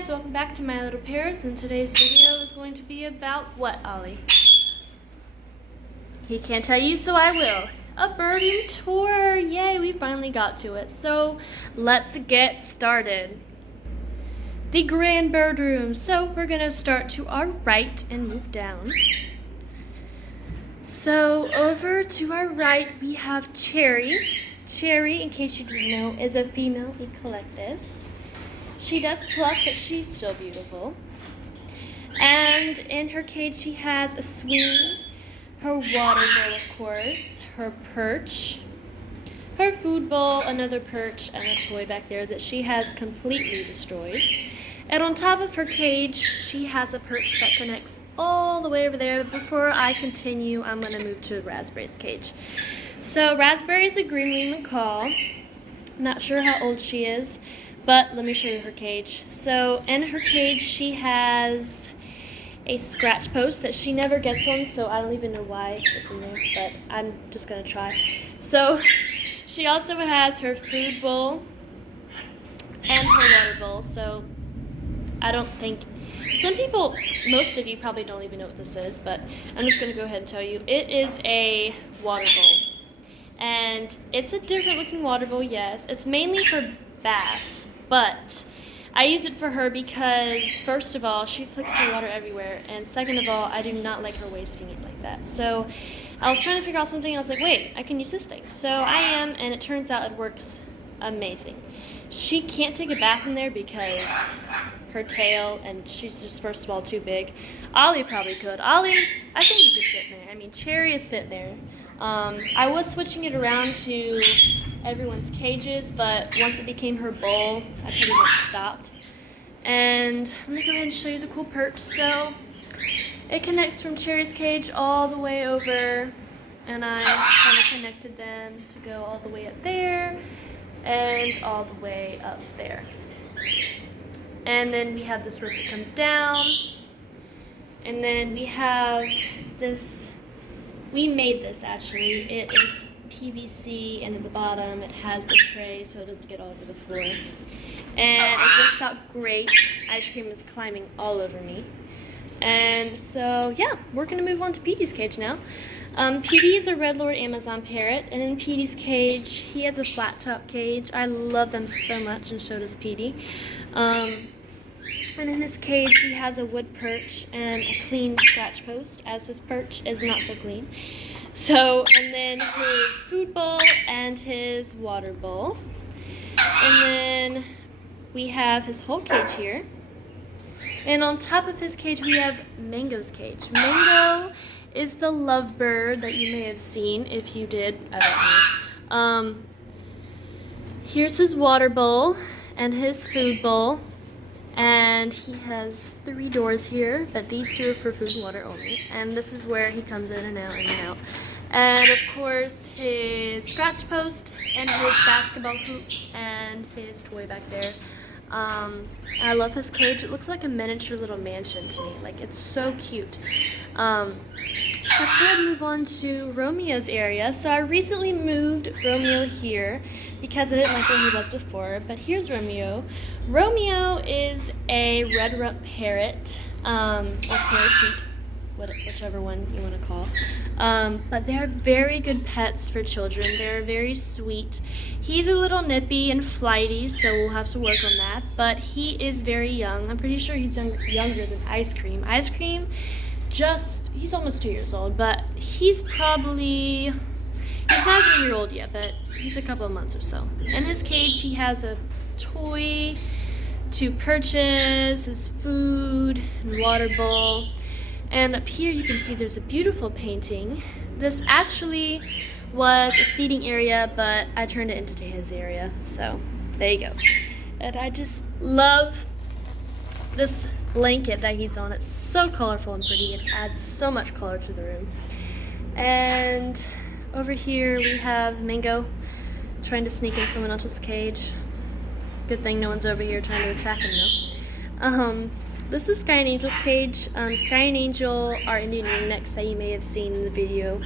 guys, welcome back to My Little Parrots, and today's video is going to be about what, Ollie? He can't tell you, so I will. A bird room tour! Yay, we finally got to it. So, let's get started. The grand bird room. So, we're going to start to our right and move down. So, over to our right, we have Cherry. Cherry, in case you didn't know, is a female Ecollectus. She does pluck, but she's still beautiful. And in her cage, she has a swing, her water bowl, of course, her perch, her food bowl, another perch, and a toy back there that she has completely destroyed. And on top of her cage, she has a perch that connects all the way over there. But before I continue, I'm going to move to Raspberry's cage. So Raspberry is a green winged macaw. Not sure how old she is, but let me show you her cage. So in her cage, she has a scratch post that she never gets on, so I don't even know why it's in there, but I'm just going to try. So she also has her food bowl and her water bowl, so I don't think, most of you probably don't even know what this is, but I'm just going to go ahead and tell you. It is a water bowl, and it's a different looking water bowl, yes. It's mainly for baths, but I use it for her because, first of all, she flicks her water everywhere, and second of all, I do not like her wasting it like that. So I was trying to figure out something, and I was like, wait, I can use this thing. So I am, and it turns out it works amazing. She can't take a bath in there because her tail, and she's just, first of all, too big. Ollie probably could. Ollie, I think you could fit in there. I mean, Cherry is fit there. I was switching it around to everyone's cages, but once it became her bowl, I pretty much stopped. And let me go ahead and show you the cool perch. So it connects from Cherry's cage all the way over, and I kind of connected them to go all the way up there and all the way up there. And then we have this rope that comes down, and then we have this. We made this actually. It is PVC, and at the bottom it has the tray so it doesn't get all over the floor. And it works out great. Ice cream is climbing all over me. And so yeah, we're gonna move on to Petey's cage now. Petey is a Red Lord Amazon parrot, and in Petey's cage, he has a flat top cage. I love them so much, and so does Petey. And in his cage, he has a wood perch and a clean scratch post, as his perch is not so clean. So, and then his food bowl and his water bowl. And then we have his whole cage here. And on top of his cage, we have Mango's cage. Mango is the lovebird that you may have seen. If you did, I don't know. Here's his water bowl and his food bowl. And he has 3 doors here, but these 2 are for food and water only. And this is where he comes in and out, in and out. And of course, his scratch post and his basketball hoop and his toy back there. I love his cage. It looks like a miniature little mansion to me. Like, it's so cute. Let's go ahead and move on to Romeo's area. So I recently moved Romeo here because I didn't like where he was before. But here's Romeo. Romeo is a red rump parrot, or parakeet, whichever one you want to call. But they're very good pets for children. They're very sweet. He's a little nippy and flighty, so we'll have to work on that. But he is very young. I'm pretty sure he's younger than Ice Cream. Ice Cream, he's almost 2 years old, but he's not even a year old yet, but he's a couple of months or so. In his cage, he has a toy, 2 perches, his food, and water bowl. And up here you can see there's a beautiful painting. This actually was a seating area, but I turned it into his area. So there you go. And I just love this blanket that he's on. It's so colorful and pretty. It adds so much color to the room. And over here we have Mango trying to sneak in someone else's cage. Good thing no one's over here trying to attack him though. This is Sky and Angel's cage. Sky and Angel are Indian ringnecks that you may have seen in the video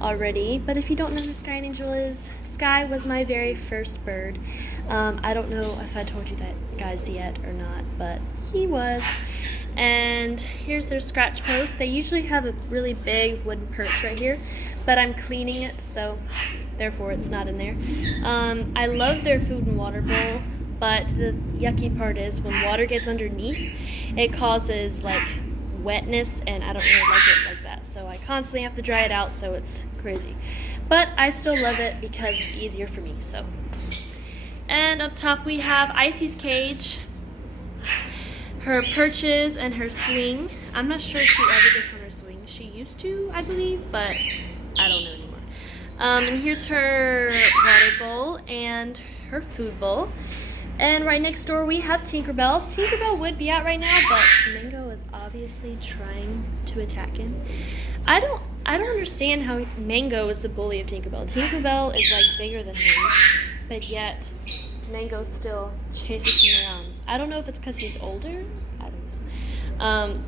already. But if you don't know who Sky and Angel is Sky was my very first bird. I don't know if I told you that guys yet or not, but he was. And here's their scratch post. They usually have a really big wooden perch right here, but I'm cleaning it, so therefore it's not in there. I love their food and water bowl, but the yucky part is when water gets underneath, it causes like wetness, and I don't really like it like that. So I constantly have to dry it out, so it's crazy. But I still love it because it's easier for me, so. And up top we have Icy's cage, her perches, and her swing. I'm not sure if she ever gets on her swing. She used to, I believe, but I don't know anymore. And here's her water bowl and her food bowl. And right next door we have Tinkerbell. Tinkerbell would be out right now, but Mango is obviously trying to attack him. I don't understand how Mango is the bully of Tinkerbell. Tinkerbell is like bigger than him, but yet Mango still chases him around. I don't know if it's because he's older. I don't know.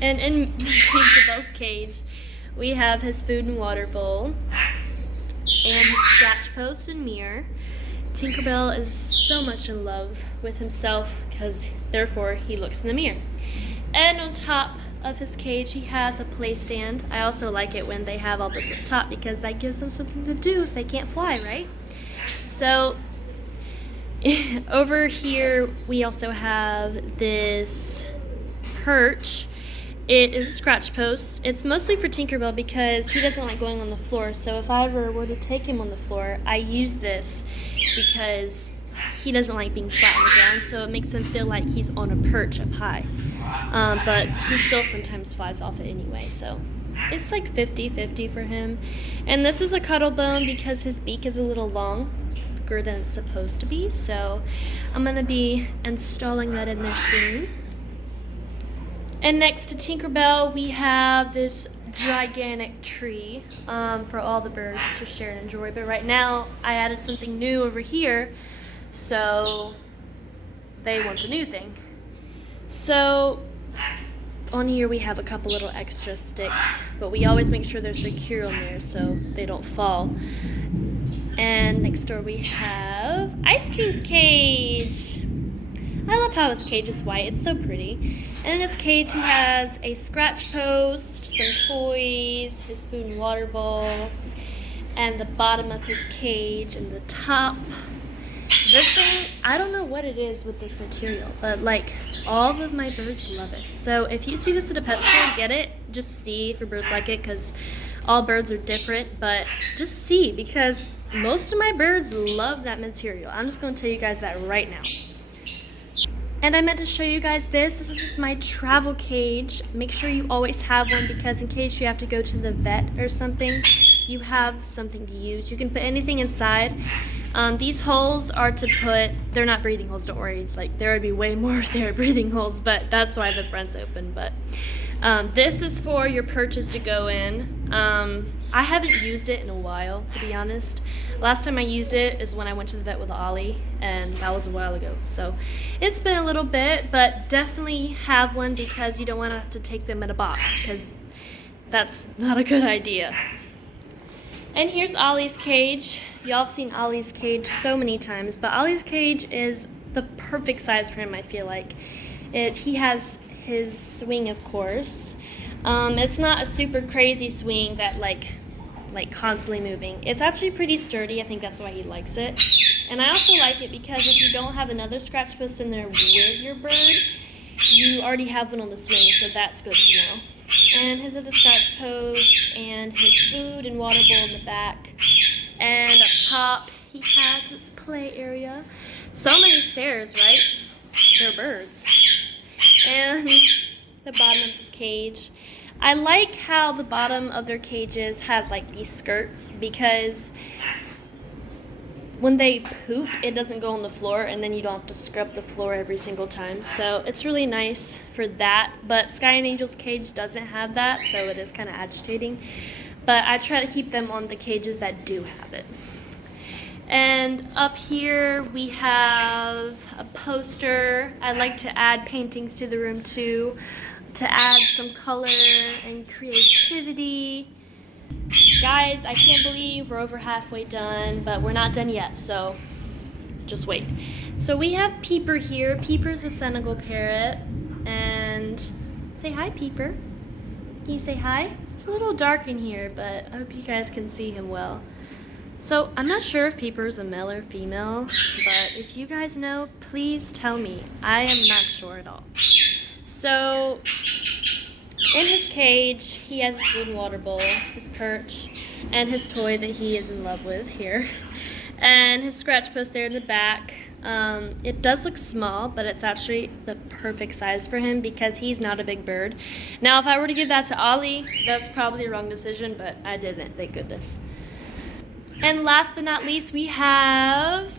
And in Tinkerbell's cage, we have his food and water bowl and his scratch post and mirror. Tinkerbell is so much in love with himself because therefore he looks in the mirror. And on top of his cage he has a play stand. I also like it when they have all this up top because that gives them something to do if they can't fly, right? So over here we also have this perch. It is a scratch post. It's mostly for Tinkerbell because he doesn't like going on the floor. So if I ever were to take him on the floor, I use this because he doesn't like being flat on the ground. So it makes him feel like he's on a perch up high. But he still sometimes flies off it anyway. So it's like 50-50 for him. And this is a cuddle bone because his beak is a little longer than it's supposed to be. So I'm going to be installing that in there soon. And next to Tinkerbell, we have this gigantic tree for all the birds to share and enjoy. But right now, I added something new over here, so they want the new thing. So on here, we have a couple little extra sticks, but we always make sure they're secure on there so they don't fall. And next door, we have Ice Cream's cage. I love how his cage is white. It's so pretty. And in his cage, he has a scratch post, some toys, his food and water bowl, and the bottom of his cage and the top. This thing, I don't know what it is with this material, but like all of my birds love it. So if you see this at a pet store, get it. Just see if your birds like it because all birds are different, but just see because most of my birds love that material. I'm just going to tell you guys that right now. And I meant to show you guys this. This is my travel cage. Make sure you always have one because in case you have to go to the vet or something, you have something to use. You can put anything inside. These holes are to put, they're not breathing holes, don't worry. Like there would be way more if they were breathing holes, but that's why the front's open. But this is for your perches to go in. I haven't used it in a while, to be honest. Last time I used it is when I went to the vet with Ollie, and that was a while ago. So it's been a little bit, but definitely have one because you don't want to have to take them in a box because that's not a good idea. And here's Ollie's cage. Y'all have seen Ollie's cage so many times, but Ollie's cage is the perfect size for him, I feel like. He has his swing, of course. It's not a super crazy swing that like constantly moving. It's actually pretty sturdy. I think that's why he likes it. And I also like it because if you don't have another scratch post in there with your bird, you already have one on the swing, so that's good to know. And his other scratch post and his food and water bowl in the back. And up top, he has his play area. So many stairs, right? They're birds. And the bottom of his cage. I like how the bottom of their cages have like these skirts because when they poop, it doesn't go on the floor and then you don't have to scrub the floor every single time. So it's really nice for that. But Sky and Angel's cage doesn't have that, so it is kind of agitating. But I try to keep them on the cages that do have it. And up here we have a poster. I like to add paintings to the room too, to add some color and creativity. Guys, I can't believe we're over halfway done, but we're not done yet, so just wait. So we have Peeper here. Peeper's a Senegal parrot, and say hi, Peeper. Can you say hi? It's a little dark in here, but I hope you guys can see him well. So I'm not sure if Peeper's a male or female, but if you guys know, please tell me. I am not sure at all. So in his cage, he has his food and water bowl, his perch, and his toy that he is in love with here. And his scratch post there in the back. It does look small, but it's actually the perfect size for him because he's not a big bird. Now, if I were to give that to Ollie, that's probably a wrong decision, but I didn't, thank goodness. And last but not least, we have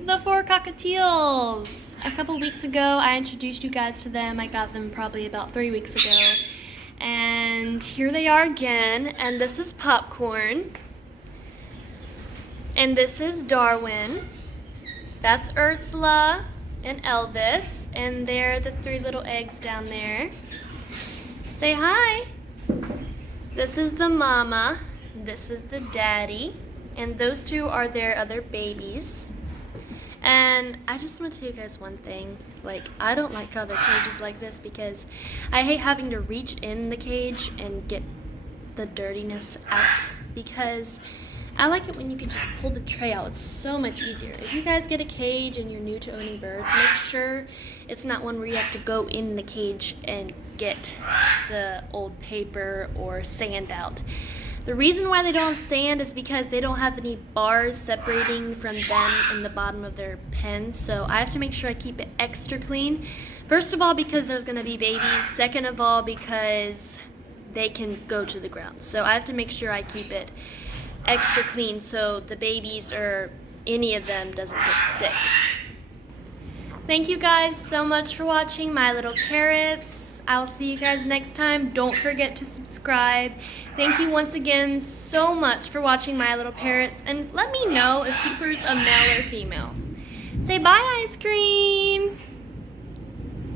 the 4 cockatiels. A couple weeks ago, I introduced you guys to them. I got them probably about 3 weeks ago. And here they are again. And this is Popcorn. And this is Darwin. That's Ursula and Elvis. And they're the 3 little eggs down there. Say hi. This is the mama. This is the daddy. And those 2 are their other babies. And I just want to tell you guys one thing. Like, I don't like other cages like this because I hate having to reach in the cage and get the dirtiness out, because I like it when you can just pull the tray out. It's so much easier. If you guys get a cage and you're new to owning birds, make sure it's not one where you have to go in the cage and get the old paper or sand out. The reason why they don't have sand is because they don't have any bars separating from them in the bottom of their pen. So I have to make sure I keep it extra clean. First of all, because there's going to be babies. Second of all, because they can go to the ground. So I have to make sure I keep it extra clean so the babies or any of them doesn't get sick. Thank you guys so much for watching My Little Parrots. I'll see you guys next time. Don't forget to subscribe. Thank you once again so much for watching My Little Parrots. And let me know if Peeper's a male or female. Say bye, Ice Cream.